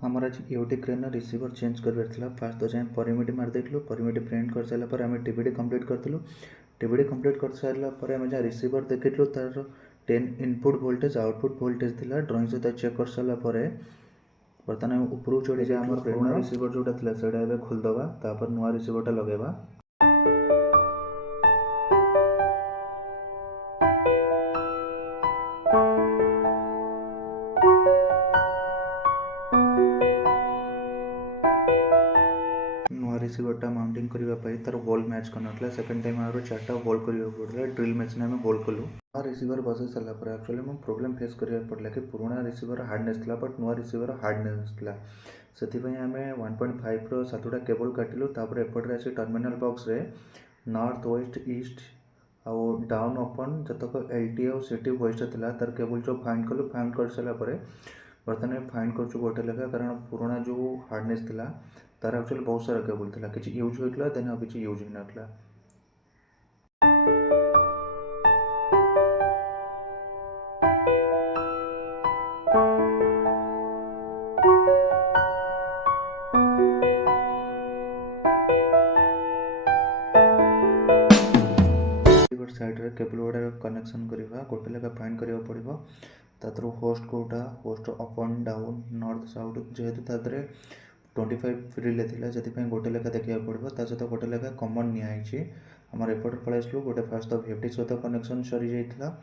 आमर आज EOT crane receiver change कर फास्ट तो जाए परिमिट मार देलु परिमिट प्रिंट कर सारापर आम टीवीडी कंप्लीट करूँ टीवीडी कंप्लीट कर सारापर आम जहाँ रिसीवर देखिलु तार 10 इनपुट वोल्टेज आउटपुट वोल्टेज थिला ड्रॉइंग सहित चेक कर सारापर बर्तमान उपरू चढ़ी आम पुराना रिसीवर जोटा था से खोलदवा तापर नुआ रिसीवरटा लगेगा। नुआ रिसीवरटा माउंटिंग करने तार होल मैच करना सेकेंड टाइम आगे 4टा होल करने पड़ा ड्रिल मशीन आम होल कलु नुआ रिसीवर बसई सारापर एक्चुअली मुझे प्रोब्लेम फेस करा पड़ा कि पुराना रिसीवर हार्डनेस था बट नुआ रिसीवर हार्डनेस था से आम 1.5 रो 7टा केबल काटिलु तापर एपटे आसी टर्मिनाल बॉक्स रे नॉर्थ वेस्ट ईस्ट आउ डाउन ओपन जतक LT और CT वेस्ट था तार केबल जो फाइंड कलु फाइंड कर सारापर बर्तमान फाइंड कर गोटे लेखा कारण पुराना जो हार्डनेस था तार एक्चुअली बहुत सारा केबल था कि यूज होता देन आ कि यूज ही नाला साइड रे केबल गुड़ा कनेक्शन करवा गोटे लेखा फाइंड करा पड़ो तार होस्ट कोटा host up and down north south जेहेतु तादरे 25 रिले थी से गोटे लेखा देखा पड़ो सहित गोटे लेखा कमन निआई आमर एपटे पलि आसलु गोटे फास्ट तो VFD सहित कनेक्शन सरी जाइथिला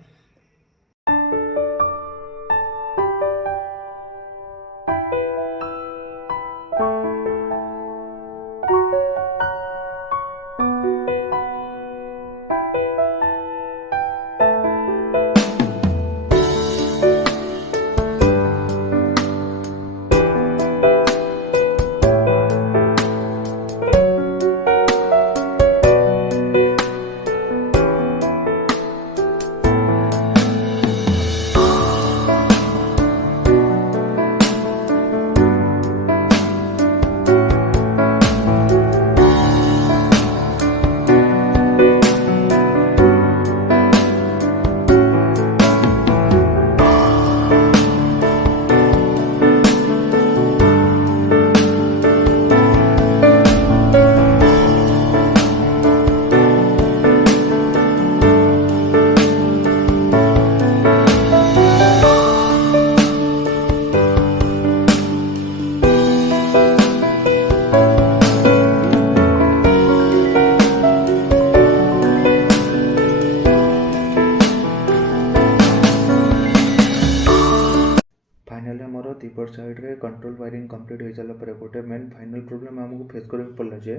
फाइनाली आमर दीपट साइड रे कंट्रोल वायरिंग कंप्लीट हो सारापर गोटे मेन फाइनल प्रोब्लेम आमको फेस करने पड़ा जे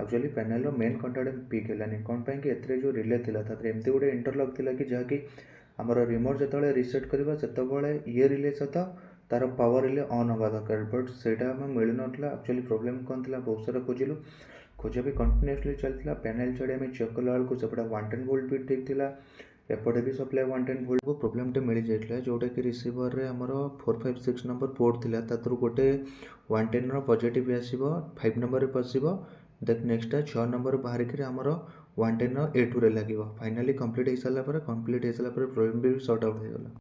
actually panel main contact pick है कौन पाई कि एथरे जो रिले था एमती गोटे इंटरलॉक था कि जहाँकि आमर रिमोट जो रिसेट करवा से ये रिले सहित तार पावर रिले ऑन हवा दरकार बट सेटा आम मिल ना एक्चुअली प्रोब्लेम कौन था बहुत सारा खोजिलु खोजा भी कंटिन्यूअसली चलता पैनल छाड़ी आम चेक कला बेलू सेपटे 110 वोल्ट भी ठीक था एपटे भी सप्लाई 110 वोल्ट को प्रोब्लेम मिल जाता जोटा कि रिसीवर रे हमर 456 नंबर पोर्ट थिला तातरु गोटे 110 रो पॉजिटिव आसीबो 5 नंबर रे पसिबो देन नेक्स्ट 6 नंबर बाहर के हमर 110 रो A2 रे लागिबो फाइनली कंप्लीट हो साला पर प्रोब्लेम भी सॉर्ट आउट हो गला।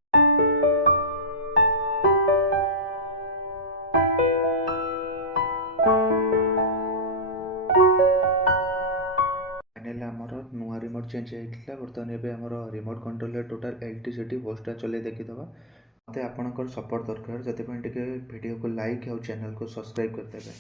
नुआ रिमोट चेंज होता बर्तमान एवं आमर remote control total LT CT होस्टा चले देखीदे मत आपंकर सपोर्ट दरकार से वीडियो को लाइक और चैनल को सब्सक्राइब करदे।